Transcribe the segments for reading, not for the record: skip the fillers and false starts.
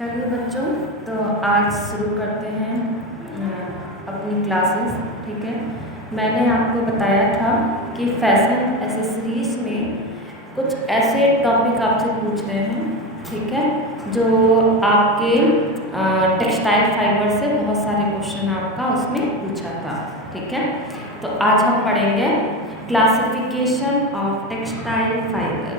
चलिए बच्चों, तो आज शुरू करते हैं अपनी क्लासेस। ठीक है, मैंने आपको बताया था कि फैशन एसेसरीज में कुछ ऐसे टॉपिक आपसे पूछ रहे हैं, ठीक है, जो आपके टेक्सटाइल फाइबर से बहुत सारे क्वेश्चन आपका उसमें पूछा था। ठीक है, तो आज हम पढ़ेंगे classification of textile fibre.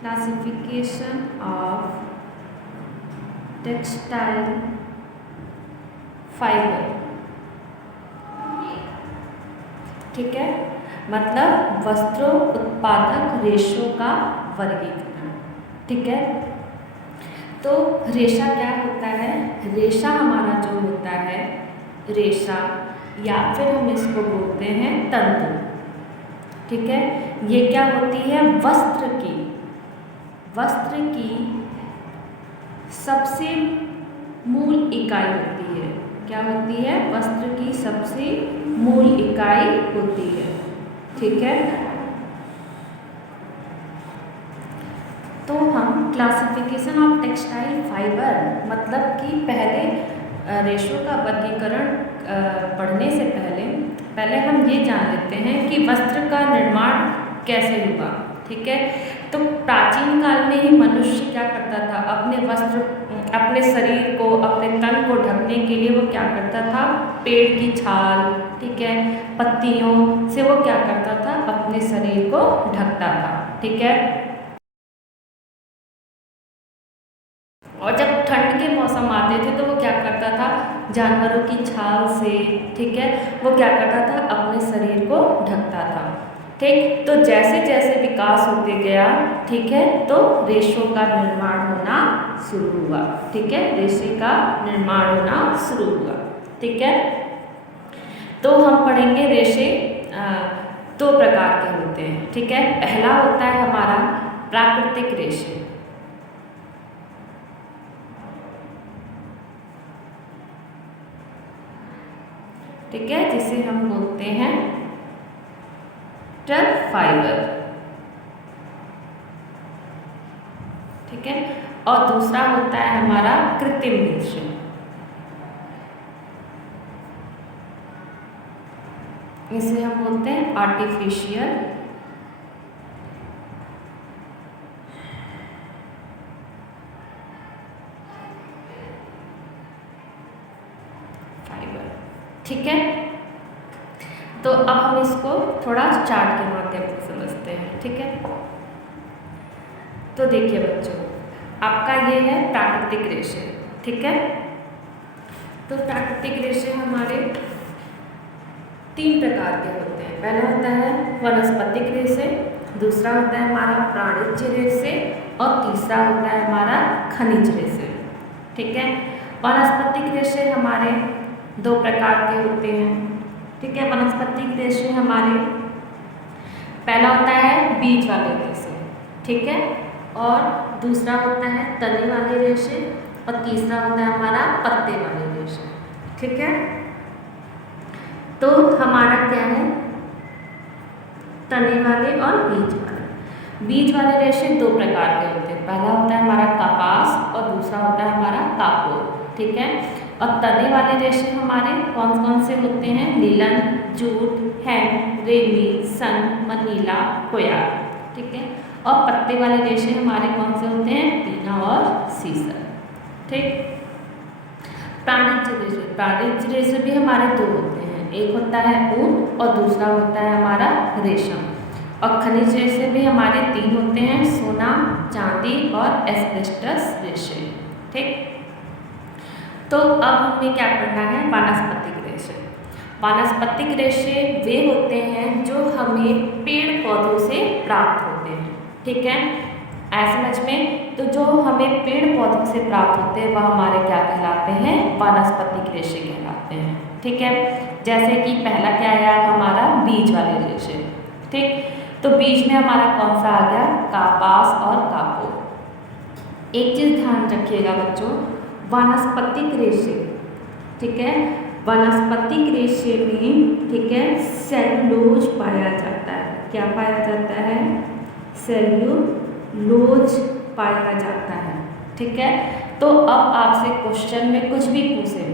Classification of textile fibre. ठीक है, मतलब वस्त्रों उत्पादक रेशों का वर्गीकरण। ठीक है, तो रेशा क्या होता है? रेशा हमारा जो होता है, रेशा या फिर हम इसको बोलते हैं तंतु। ठीक है, ये क्या होती है? वस्त्र की सबसे मूल इकाई होती है। क्या होती है? वस्त्र की सबसे मूल इकाई होती है। ठीक है, तो हम क्लासिफिकेशन ऑफ टेक्सटाइल फाइबर मतलब कि पहले रेशों का वर्गीकरण पढ़ने से पहले हम ये जान लेते हैं कि वस्त्र का निर्माण कैसे हुआ। ठीक है, तो प्राचीन काल में ही मनुष्य क्या करता था? अपने शरीर को, अपने तन को ढकने के लिए वो क्या करता था? पेड़ की छाल, ठीक है, पत्तियों से वो क्या करता था? अपने शरीर को ढकता था। ठीक है, और जब ठंड के मौसम आते थे तो वो क्या करता था? जानवरों की छाल से, ठीक है, वो क्या करता था? अपने शरीर को ढकता था। ठीक, तो जैसे जैसे विकास होते गया, ठीक है, तो रेशों का निर्माण होना शुरू हुआ। ठीक है, रेशे का निर्माण होना शुरू हुआ। ठीक है, तो हम पढ़ेंगे रेशे दो प्रकार के होते हैं। ठीक है, पहला होता है हमारा प्राकृतिक रेशे। ठीक है, जिसे हम बोलते हैं टर्फ फाइबर। ठीक है, और दूसरा होता है हमारा कृत्रिम रेशे। इसे हम बोलते हैं आर्टिफिशियल फाइबर। ठीक है, तो अब हम इसको थोड़ा चार्ट के माध्यम से समझते हैं। ठीक है, तो देखिए बच्चों, आपका ये है प्राकृतिक रेशे। ठीक है, तो प्राकृतिक रेशे हमारे तीन प्रकार के होते हैं। पहला होता है वनस्पतिक रेशे, दूसरा होता है हमारा प्राणिज रेशे, और तीसरा होता है हमारा खनिज रेशे। ठीक है, वनस्पतिक रेशे हमारे दो प्रकार के होते हैं। ठीक है, वनस्पतिक रेशे हमारे पहला होता है बीज वाले रेशे, ठीक है, और दूसरा होता है तने वाले रेशे, और तीसरा होता है हमारा पत्ते वाले रेशे। ठीक है, तो हमारा क्या है? तने वाले और बीज वाले। बीज वाले रेशे दो प्रकार के होते हैं। पहला होता है हमारा कपास और दूसरा होता है हमारा कापूर। ठीक है, और तने वाले रेशे हमारे कौन कौन से होते हैं? नीलन, जूट, हेम, रेमी, सन, मनीला, कोयार। ठीक है, और पत्ते वाले रेशे हमारे कौन से होते हैं? टीना और सीसर। ठीक, प्राणिज रेशे भी हमारे दो होते हैं। एक होता है ऊन और दूसरा होता है हमारा रेशम। और खनिज रेशे भी हमारे तीन होते हैं: सोना, चांदी और एस्बेस्टस रेशे। ठीक, तो अब हमें क्या करना है? वानस्पतिक रेशे। वानस्पतिक रेशे वे होते हैं जो हमें पेड़ पौधों से प्राप्त होते हैं। ठीक है, ऐसे समझ में, तो जो हमें पेड़ पौधों से प्राप्त होते हैं वह हमारे क्या कहलाते हैं? वानस्पतिक रेशे कहलाते हैं। ठीक है, जैसे कि पहला क्या आया हमारा? बीज वाले रेशे। ठीक, तो बीज में हमारा कौन सा आ गया? कपास और कापूर। एक चीज ध्यान रखिएगा बच्चों, वानस्पतिक रेशे, ठीक है, वनस्पतिक रेशे में, ठीक है, सेलुलोज पाया जाता है। क्या पाया जाता है? सेल्यूलोज पाया जाता है। ठीक है, तो अब आपसे क्वेश्चन में कुछ भी पूछे,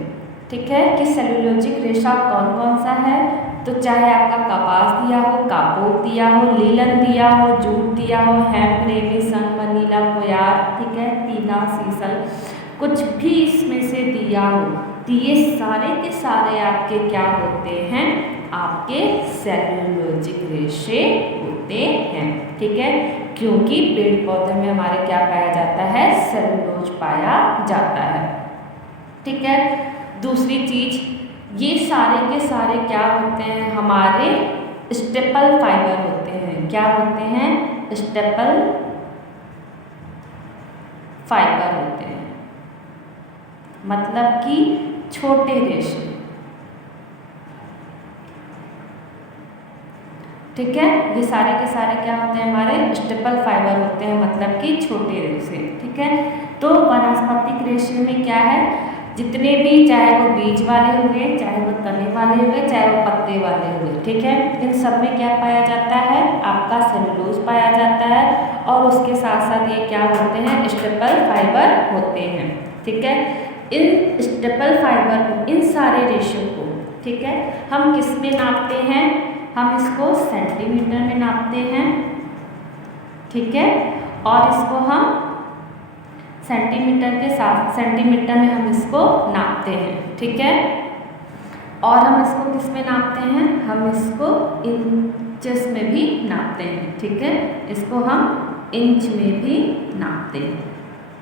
ठीक है, कि सेल्यूलोजिक रेशा कौन कौन सा है, तो चाहे आपका कपास दिया हो, कापोक दिया हो, लीलन दिया हो, जूट दिया हो, हेम्प, रेशम, वनीला, कोयार, ठीक है, पीला, सीसल, कुछ भी इसमें से दिया हो, तो ये सारे के सारे आपके क्या होते हैं? आपके सेल्यूलोजिक रेशे होते हैं। ठीक है, क्योंकि पेड़ पौधे में हमारे क्या पाया जाता है? सेल्यूलोज पाया जाता है। ठीक है, दूसरी चीज, ये सारे के सारे क्या होते हैं? हमारे स्टेपल फाइबर होते हैं। क्या होते हैं? स्टेपल फाइबर होते हैं, मतलब कि छोटे रेशे। ठीक है, ये सारे के सारे क्या होते हैं? हमारे स्टेपल फाइबर होते हैं, मतलब कि छोटे रेशे। ठीक है, तो वनस्पतिक रेशे में क्या है? जितने भी, चाहे वो बीज वाले हुए, चाहे वो तने वाले हुए, चाहे वो पत्ते वाले हुए, ठीक है, इन सब में क्या पाया जाता है? आपका सेलुलोज पाया जाता है, और उसके साथ साथ ये क्या होते हैं? स्टेपल फाइबर होते हैं। ठीक है, इन स्टेपल फाइबर को, इन सारे रेशो को, ठीक है, हम किस में नापते हैं? हम इसको सेंटीमीटर में नापते हैं। ठीक है, और इसको हम सेंटीमीटर के साथ, सेंटीमीटर में हम इसको नापते हैं। ठीक है, और हम इसको किस में नापते हैं? हम इसको इंचेस में भी नापते हैं। ठीक है, इसको हम इंच में भी नापते हैं।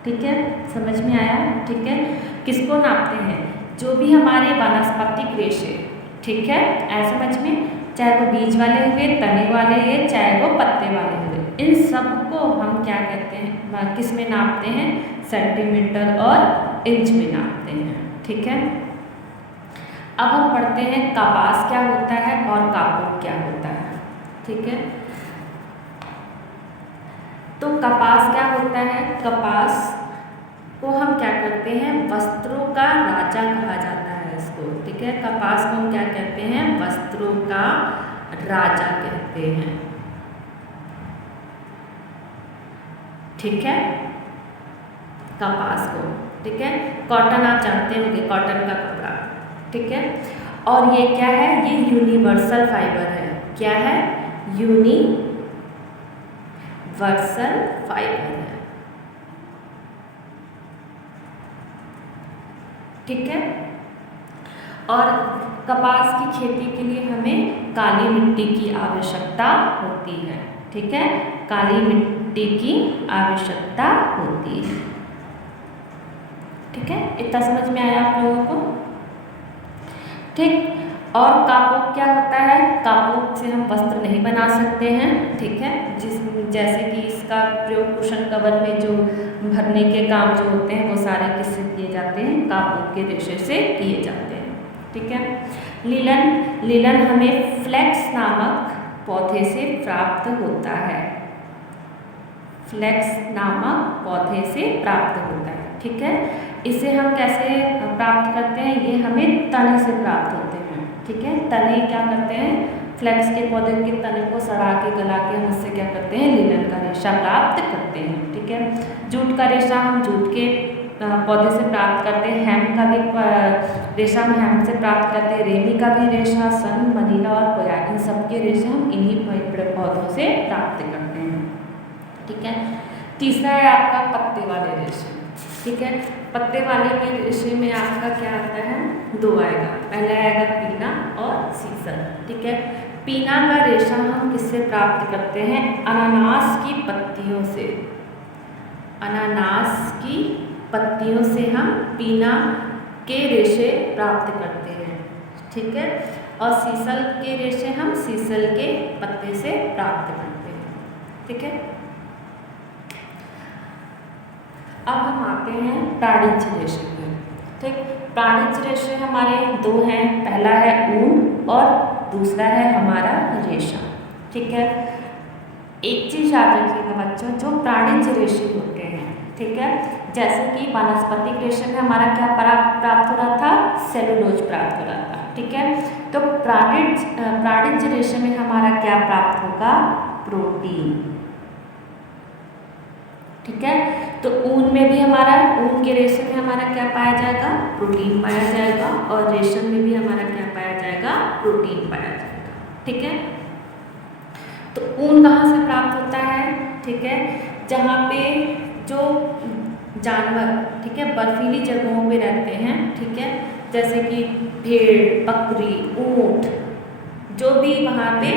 ठीक है, समझ में आया? ठीक है, किसको नापते हैं? जो भी हमारे वनस्पतिक रेशे, ठीक है, ऐसे समझ में, चाहे वो बीज वाले हुए, तने वाले हुए, चाहे वो पत्ते वाले हुए, इन सब को हम क्या कहते हैं? किस में नापते हैं? सेंटीमीटर और इंच में नापते हैं। ठीक है, अब हम पढ़ते हैं कपास क्या होता है और कापोक क्या होता है। ठीक है, तो कपास क्या होता है? कपास को हम क्या करते हैं? वस्त्रों का राजा कहा जाता है इसको। ठीक है, कपास को हम क्या कहते हैं? वस्त्रों का राजा कहते हैं। ठीक है, कपास को, ठीक है, कॉटन आप जानते होंगे, कॉटन का कपड़ा। ठीक है, और ये क्या है? ये यूनिवर्सल फाइबर है। क्या है? यूनिवर्सल फाइबर है। ठीक है, और कपास की खेती के लिए हमें काली मिट्टी की आवश्यकता होती है। ठीक है, काली मिट्टी की आवश्यकता होती है। ठीक है, इतना समझ में आया आप लोगों को? ठीक, और कापोक क्या होता है? कापोक से हम वस्त्र नहीं बना सकते हैं। ठीक है, जैसे कि इसका प्रयोग कुशन कवर में जो भरने के काम जो होते हैं, वो सारे किससे किए जाते हैं? कापोक के रेशे से किए जाते हैं। ठीक है, लीलन हमें फ्लेक्स नामक पौधे से प्राप्त होता है। फ्लेक्स नामक पौधे से प्राप्त होता है। ठीक है, इसे हम कैसे प्राप्त करते हैं? ये हमें तने से प्राप्त होते हैं। ठीक है, तने क्या करते हैं? फ्लेक्स के पौधे के तने को सड़ा के, गला के हम उससे क्या करते हैं? लीलन का रेशा प्राप्त करते हैं। ठीक है, जूट का रेशा हम जूट के पौधे से प्राप्त करते हैं। हेम्प का भी रेशा हम हेम्प से प्राप्त करते हैं। रेमी का भी रेशा, सन, वनीला और कोयार, इन सबके रेशे हम इन्हीं पौधों से प्राप्त करते हैं। ठीक है, तीसरा है आपका पत्ते वाले रेशे। ठीक है, पत्ते वाले में रेशे में आपका क्या आता है? दो आएगा, पहला आएगा पीना और सीसल। ठीक है, पीना का रेशा हम किससे प्राप्त करते हैं? अनानास की पत्तियों से। अनानास की पत्तियों से हम पीना के रेशे प्राप्त करते हैं। ठीक है, और सीसल के रेशे हम सीसल के पत्ते से प्राप्त करते हैं। ठीक है, अब हम आते हैं प्राणिज रेशे में। ठीक, प्राणिज रेशे हमारे दो हैं, पहला है ऊन और दूसरा है हमारा रेशा। ठीक है, एक चीज़ याद रखिएगा बच्चों, जो प्राणिज रेशे होते हैं, ठीक है, जैसे कि वानस्पतिक रेशे में हमारा क्या प्राप्त हो रहा था, सेलुलोज प्राप्त हो रहा था, ठीक है। तो प्राणिज रेशे में हमारा क्या प्राप्त होगा, प्रोटीन, ठीक है। तो ऊन में भी हमारा, ऊन के रेशे में हमारा क्या पाया जाएगा, प्रोटीन पाया जाएगा, और रेशम में भी हमारा क्या पाया जाएगा, प्रोटीन पाया जाएगा, ठीक है। तो ऊन कहाँ से प्राप्त होता है, ठीक है, जहाँ पे जो जानवर, ठीक है, बर्फीली जगहों पे रहते हैं, ठीक है, जैसे कि भेड़, बकरी, ऊँट, जो भी वहाँ पे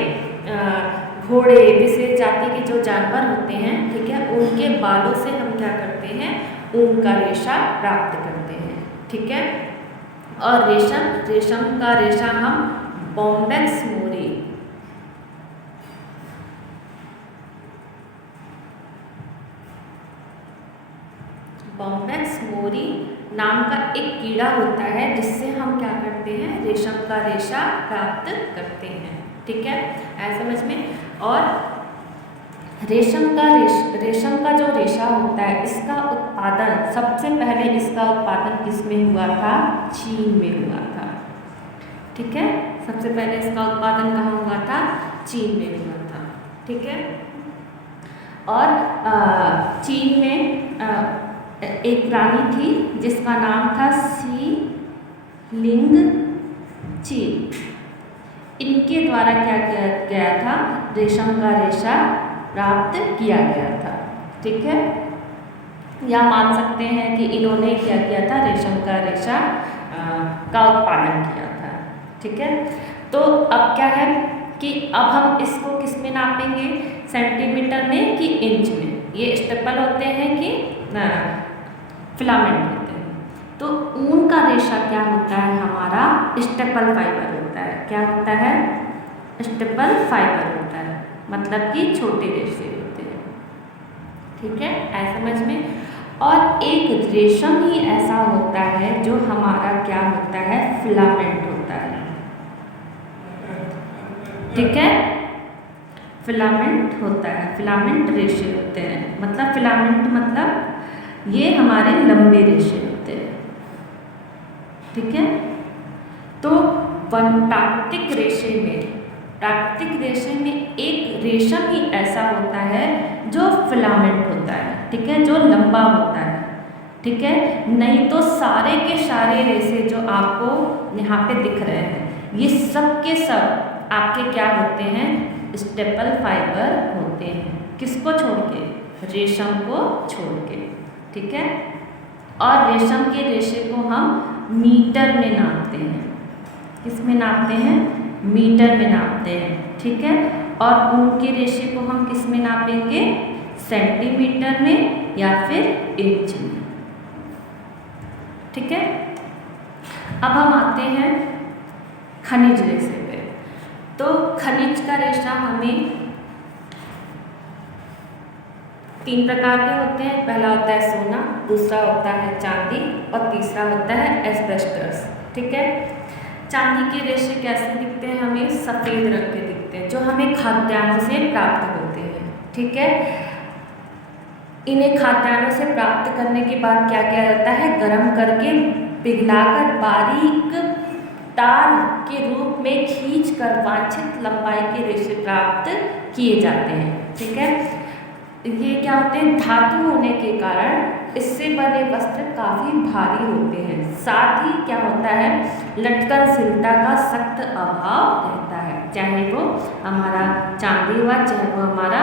घोड़े, विशेष जाति के जो जानवर होते हैं, ठीक है, उनके बालों से हम क्या करते हैं, ऊन का रेशा प्राप्त करते हैं, ठीक है। और रेशम का रेशा हम बॉम्बैक्स मोरी नाम का एक कीड़ा होता है, जिससे हम क्या करते हैं, रेशम का रेशा प्राप्त करते हैं, ठीक है, ऐसे समझ में। और रेशम का जो रेशा होता है, इसका उत्पादन सबसे पहले किस में हुआ था, चीन में हुआ था, ठीक है, सबसे पहले इसका उत्पादन कहाँ हुआ था, चीन में हुआ था, ठीक है। और चीन में एक प्राणी थी जिसका नाम था सी लिंग ची, इनके द्वारा क्या किया गया था, रेशम का रेशा प्राप्त किया गया था, ठीक है। या मान सकते हैं कि इन्होंने क्या किया था, रेशम का रेशा का उत्पादन किया था, ठीक है। तो अब क्या है कि अब हम इसको किस में नापेंगे, सेंटीमीटर में कि इंच में। ये स्टेपल होते हैं कि फिलामेंट होते हैं। तो ऊन का रेशा क्या होता है, हमारा स्टेपल फाइबर होता है। क्या होता है, स्टेपल फाइबर होता है, मतलब कि छोटे रेशे होते हैं, ठीक है, ऐसा समझ में। और एक रेशम ही ऐसा होता है जो हमारा क्या होता है, फिलामेंट होता है, ठीक है, फिलामेंट होता है, फिलामेंट रेशे होते हैं। मतलब फिलामेंट मतलब ये हमारे लंबे रेशे होते हैं, ठीक है। तो प्राकृतिक रेशे में एक रेशम ही ऐसा होता है जो फिलामेंट होता है, ठीक है, जो लंबा होता है, ठीक है। नहीं तो सारे के सारे रेशे जो आपको यहाँ पे दिख रहे हैं, ये सब के सब आपके क्या होते हैं, स्टेपल फाइबर होते हैं। किसको छोड़ के, रेशम को छोड़ के, ठीक है। और रेशम के रेशे को हम मीटर में नापते हैं। किस में नापते हैं, मीटर में नापते हैं, ठीक है। और ऊन के रेशे को हम किस में नापेंगे, सेंटीमीटर में या फिर इंच में, ठीक है। अब हम आते हैं खनिज रेशे पे। तो खनिज का रेशा हमें 3 प्रकार के होते हैं। पहला होता है सोना, दूसरा होता है चांदी और तीसरा होता है एस्बेस्टस, ठीक है। चांदी के रेशे कैसे दिखते हैं, हमें सफ़ेद रंग के दिखते हैं, जो हमें खाद्यान्नों से प्राप्त होते हैं, ठीक है। इन्हें खाद्यान्नों से प्राप्त करने के बाद क्या किया जाता है, गर्म करके पिघलाकर बारीक तार के रूप में खींचकर वांछित लंबाई के रेशे प्राप्त किए जाते हैं, ठीक है। ये क्या होते हैं, धातु होने के कारण इससे बने वस्त्र काफ़ी भारी होते हैं। साथ ही क्या होता है, लटकनशीलता का सख्त अभाव रहता है, चाहे वो हमारा चांदी हुआ, चाहे वो हमारा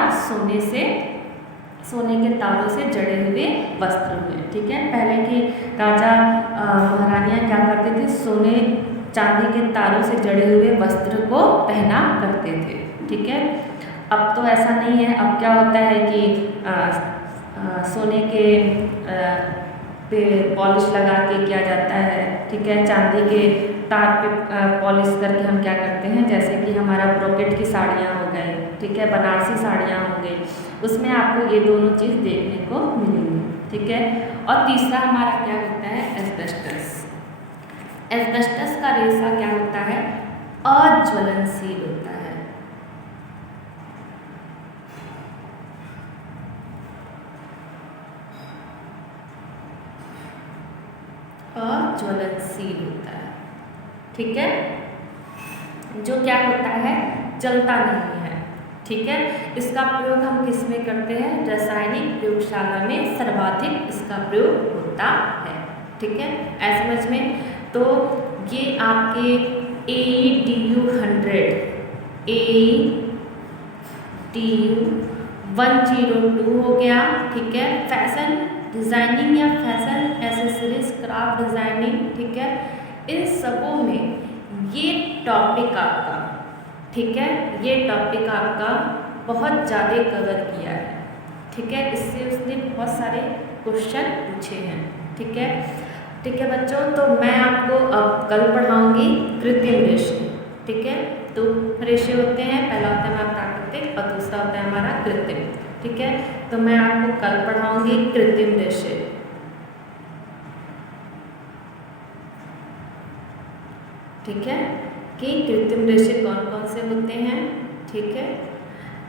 सोने के तारों से जड़े हुए वस्त्र हुए, ठीक है। पहले के राजा महारानियाँ क्या करते थे, सोने चांदी के तारों से जड़े हुए वस्त्र को पहना करते थे, ठीक है। अब तो ऐसा नहीं है। अब क्या होता है कि सोने के पे पॉलिश लगा के किया जाता है, ठीक है। चांदी के तार पे पॉलिश करके हम क्या करते हैं, जैसे कि हमारा ब्रोकेट की साड़ियाँ हो गई, ठीक है, बनारसी साड़ियाँ हो गई, उसमें आपको ये दोनों चीज़ देखने को मिलेंगी, ठीक है। और तीसरा हमारा क्या होता है, एस्बेस्टस। एस्बेस्टस का रेशा क्या होता है, अज्वलनशील होता है, ज्वलनशील होता है। ठीक है, जो क्या होता है, जलता नहीं है। ठीक है, इसका प्रयोग हम किस में करते हैं, रासायनिक प्रयोगशाला में सर्वाधिक इसका प्रयोग होता है। ठीक है, ऐसे समझ में। तो ये आपके AEDU 100 AEDU 102 हो गया। ठीक है, फैशन डिज़ाइनिंग या फैशन एसेसरीज क्राफ्ट डिज़ाइनिंग। ठीक है, इन सबों में ये टॉपिक आपका, ठीक है, ये टॉपिक आपका बहुत ज़्यादा कवर किया है। ठीक है, इससे उसने बहुत सारे क्वेश्चन पूछे हैं। ठीक है, ठीक है बच्चों, तो मैं आपको अब कल पढ़ाऊंगी कृत्रिम रेशे। ठीक है, तो रेशे होते हैं, पहला होता है हमारा प्राकृतिक और दूसरा होता है हमारा कृत्रिम। ठीक है, तो मैं आपको कल पढ़ाऊंगी कृत्रिम रेशे। ठीक है, कि कृत्रिम रेशे कौन कौन से होते हैं। ठीक है,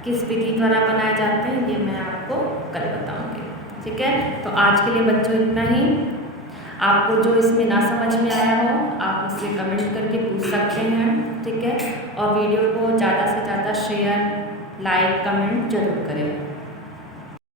किस विधि द्वारा बनाए जाते हैं, ये मैं आपको कल बताऊंगी। ठीक है, तो आज के लिए बच्चों इतना ही। आपको जो इसमें ना समझ में आया हो आप मुझसे कमेंट करके पूछ सकते हैं। ठीक है, और वीडियो को ज़्यादा से ज़्यादा शेयर, लाइक, कमेंट जरूर करें।